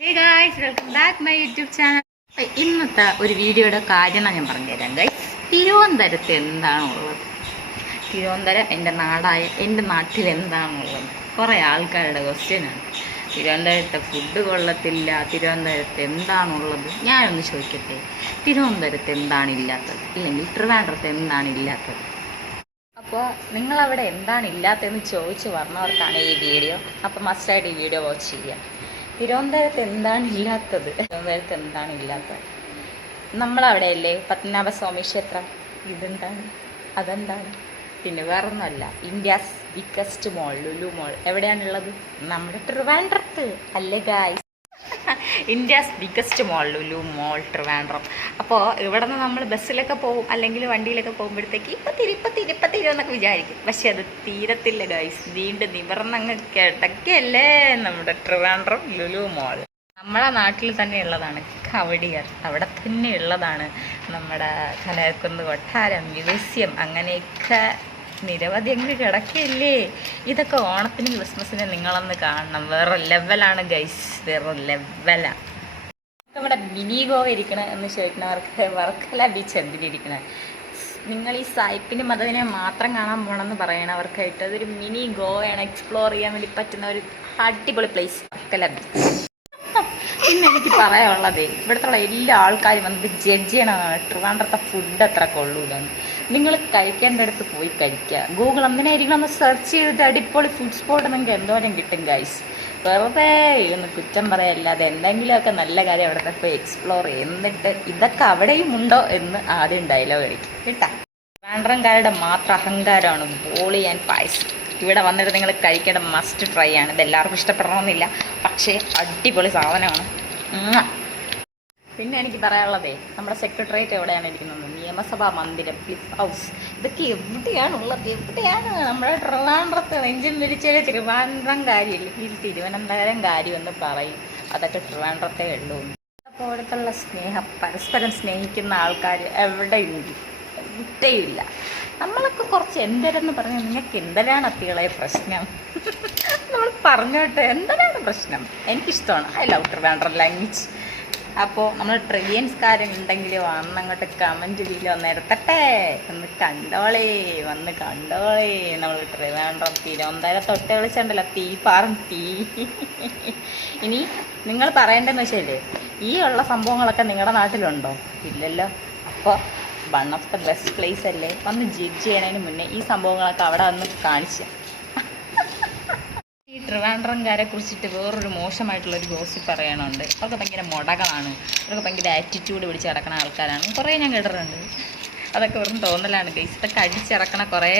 Hey guys, welcome back my YouTube channel. ഇന്നത്തെ ഒരു വീഡിയോയുടെ കാര്യം ഞാൻ പറഞ്ഞുതരാം ഗൈസ്. തിരുവനന്തപുരത്ത് എന്താണുള്ളത്? തിരുവനന്തപുരം എൻ്റെ നാട്ടിൽ എന്താണുള്ളത്? കുറേ ആൾക്കാരുടെ ക്വസ്റ്റ്യനാണ്. തിരുവനന്തപുരത്തെ ഫുഡ് കൊള്ളത്തില്ല, തിരുവനന്തപുരത്ത് എന്താണുള്ളത്? ഞാനൊന്ന് ചോദിക്കട്ടെ, തിരുവനന്തപുരത്ത് എന്താണ് ഇല്ലാത്തത്? ഇല്ലെങ്കിൽ ട്രിവാൻഡ്രത്ത് എന്താണ് ഇല്ലാത്തത്? അപ്പോൾ നിങ്ങളവിടെ എന്താണ് ഇല്ലാത്തതെന്ന് ചോദിച്ച് പറഞ്ഞവർക്കാണ് ഈ വീഡിയോ. അപ്പോൾ മസ്റ്റായിട്ട് ഈ വീഡിയോ വാച്ച് ചെയ്യുക. തിരുവനന്തപുരത്ത് എന്താണ് ഇല്ലാത്തത്? തിരുവനന്തപുരത്ത് എന്താണ് ഇല്ലാത്തത്? നമ്മളവിടെ അല്ലേ പത്മനാഭസ്വാമി ക്ഷേത്രം, ഇതെന്താണ്? അതെന്താണ്? പിന്നെ വേറൊന്നുമല്ല, ഇന്ത്യാസ് ബിഗ്ഗസ്റ്റ് മോൾ ലുലു മോൾ എവിടെയാണുള്ളത്? നമ്മുടെ ട്രിവാൻഡ്രത്ത് അല്ലേ ഗായ്സ്? ഇന്ത്യാസ് ബിഗ്ഗസ്റ്റ് മോൾ ലുലു മോൾ ട്രിവാൻഡ്രം. അപ്പോൾ ഇവിടെ നിന്ന് നമ്മൾ ബസ്സിലൊക്കെ പോകും അല്ലെങ്കിൽ വണ്ടിയിലൊക്കെ പോകുമ്പോഴത്തേക്ക് ഇപ്പം തിരുവെന്നൊക്കെ വിചാരിക്കും. പക്ഷെ അത് തീരത്തില്ല ഗൈസ്. വീണ്ടും നിവർന്നങ്ങ് കിടക്കല്ലേ നമ്മുടെ ട്രിവാൻഡ്രം ലുലു മോൾ. നമ്മളെ നാട്ടിൽ തന്നെ ഉള്ളതാണ് കവടിയാർ, അവിടെ തന്നെ ഉള്ളതാണ് നമ്മുടെ കനകക്കുന്ന് കൊട്ടാരം, മ്യൂസിയം, അങ്ങനെയൊക്കെ നിരവധി അങ്ങ് കിടക്കയില്ലേ. ഇതൊക്കെ ഓണത്തിന് ക്രിസ്മസിന് നിങ്ങളൊന്ന് കാണണം. വേറെ ലെവലാണ് ഗൈസ്, വേറെ ലെവലാണ്. നമ്മുടെ മിനി ഗോവ ഇരിക്കണ എന്ന് ചോദിക്കുന്നവർക്ക് വർക്കല ബീച്ച് എന്തിനിരിക്കണേ? നിങ്ങൾ ഈ സായിപ്പിൻ്റെ മതത്തിനെ മാത്രം കാണാൻ പോകണമെന്ന് പറയണവർക്കായിട്ട് അതൊരു മിനി ഗോവയാണ്. എക്സ്പ്ലോർ ചെയ്യാൻ വേണ്ടി പറ്റുന്ന ഒരു അടിപൊളി പ്ലേസ് വർക്കല ബീച്ച്. പിന്നെ എനിക്ക് പറയാനുള്ളത്, ഇവിടുത്തെ എല്ലാ ആൾക്കാരും വന്നിട്ട് ജഡ്ജ് ചെയ്യണതാണ് ട്രിവാൻഡ്രത്തെ ഫുഡ് എത്ര കൊള്ളൂലെന്ന്. നിങ്ങൾ കഴിക്കേണ്ടടുത്ത് പോയി കഴിക്കുക. ഗൂഗിൾ എന്തിനായിരിക്കണം ഒന്ന് സെർച്ച് ചെയ്തിട്ട് അടിപൊളി ഫുഡ് സ്പോട്ട് നിങ്ങൾക്ക് എന്തോരം കിട്ടും ഗൈസ്. വെറുതെ ഒന്ന് കുറ്റം പറയല്ലാതെ എന്തെങ്കിലുമൊക്കെ നല്ല കാര്യം അവിടുത്തെ പോയി എക്സ്പ്ലോർ എന്നിട്ട് ഇതൊക്കെ അവിടെയും ഉണ്ടോ എന്ന് ആദ്യം ഡയലോഗ് അടിക്കും കേട്ടാ. ട്രിവാൻഡ്രംകാരുടെ മാത്രം അഹങ്കാരമാണ് ബോളി ആൻഡ് പായസം. ഇവിടെ വന്നിട്ട് നിങ്ങൾ കഴിക്കേണ്ട മസ്റ്റ് ട്രൈ ആണ്. ഇതെല്ലാവർക്കും ഇഷ്ടപ്പെടണമെന്നില്ല, പക്ഷേ അടിപൊളി സാധനമാണ്. പിന്നെ എനിക്ക് പറയാനുള്ളതേ, നമ്മുടെ സെക്രട്ടേറിയറ്റ് എവിടെയാണ് ഇരിക്കുന്നത്? നിയമസഭാ മന്ദിരം, ക്ലിഫ് ഹൗസ്, ഇതൊക്കെ എവിടെയാണുള്ളത്? എവിടെയാണ്? നമ്മുടെ ട്രിവാൻഡ്രത്ത് നെഞ്ചും വിളിച്ചാൽ ട്രിവാൻഡ്രം കാര്യം ഇല്ലെങ്കിൽ തിരുവനന്തപുരം കാര്യം എന്ന് പറയും. അതൊക്കെ ട്രിവാൻഡ്രത്തേ ഉള്ളൂ. അപ്പോൾ അവിടുത്തുള്ള സ്നേഹം, പരസ്പരം സ്നേഹിക്കുന്ന ആൾക്കാർ എവിടെയുണ്ട്? എവിടെയില്ല. നമ്മളൊക്കെ കുറച്ച് എന്തരെന്ന് പറഞ്ഞാൽ നിങ്ങൾക്ക് എന്തരാണ് അത്തികളെ പ്രശ്നം? നമ്മൾ പറഞ്ഞോട്ടെ, എന്തരാണ് പ്രശ്നം? എനിക്കിഷ്ടമാണ്. I love Trivandrum language. അപ്പോൾ നമ്മൾ ട്രിവിയൻസ്കാരുണ്ടെങ്കിൽ വന്നങ്ങോട്ട് കമൻറ്റ് വീഡിയോ നിരത്തട്ടെ, ഒന്ന് കണ്ടോളേ, വന്ന് കണ്ടോളേ. നമ്മൾ ട്രിവാൻഡ്രം തിരുവനന്തപുരം തൊട്ട് വിളിച്ചിട്ടുണ്ടല്ലോ തീ പാറും തീ. ഇനി നിങ്ങൾ പറയേണ്ടതെന്ന് വെച്ചാൽ ഈ ഉള്ള സംഭവങ്ങളൊക്കെ നിങ്ങളുടെ നാട്ടിലുണ്ടോ? ഇല്ലല്ലോ. അപ്പോൾ one of the best place അല്ലേ? വന്ന് ജഡ്ജ് ചെയ്യണതിന് മുന്നേ ഈ സംഭവങ്ങളൊക്കെ അവിടെ വന്ന് കാണിച്ചു. ഈ ട്രിവാൻഡ്രംകാരെ കുറിച്ചിട്ട് വേറൊരു മോശമായിട്ടുള്ളൊരു ഗോസിപ്പ് പറയാനുണ്ട്. അവർക്ക് ഭയങ്കര മുടകളാണ്, അവർക്ക് ഭയങ്കര ആറ്റിറ്റ്യൂഡ് പിടിച്ച് കിടക്കുന്ന ആൾക്കാരാണ്. കുറേ ഞാൻ കേട്ടിട്ടുണ്ട്. അതൊക്കെ വെറും തോന്നലാണ് ഗൈസ്. ഇതൊക്കെ അടിച്ചിറക്കണ കുറേ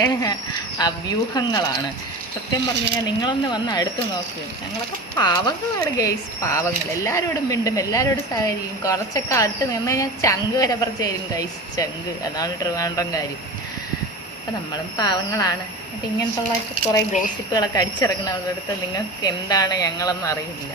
വ്യൂഹങ്ങളാണ്. സത്യം പറഞ്ഞു കഴിഞ്ഞാൽ നിങ്ങളൊന്ന് വന്ന് അടുത്ത് നോക്ക്. ഞങ്ങളൊക്കെ പാവങ്ങളാണ് ഗൈസ്, പാവങ്ങൾ. എല്ലാവരോടും മിണ്ടും, എല്ലാവരോടും സഹകരിക്കും. കുറച്ചൊക്കെ അടുത്ത് നിന്ന് കഴിഞ്ഞാൽ ചങ്ക് വരെ പറിച്ച് തരും ഗൈസ്, ചങ്ക്. അതാണ് ട്രിവാൻഡ്രം കാര്യം. അപ്പം നമ്മളും പാവങ്ങളാണ്. അപ്പം ഇങ്ങനത്തെ കുറേ ഗോസിപ്പുകളൊക്കെ അടിച്ചിറങ്ങുന്നവരുടെ അടുത്ത് നിങ്ങൾക്ക് എന്താണ് ഞങ്ങളെന്ന് അറിയില്ല.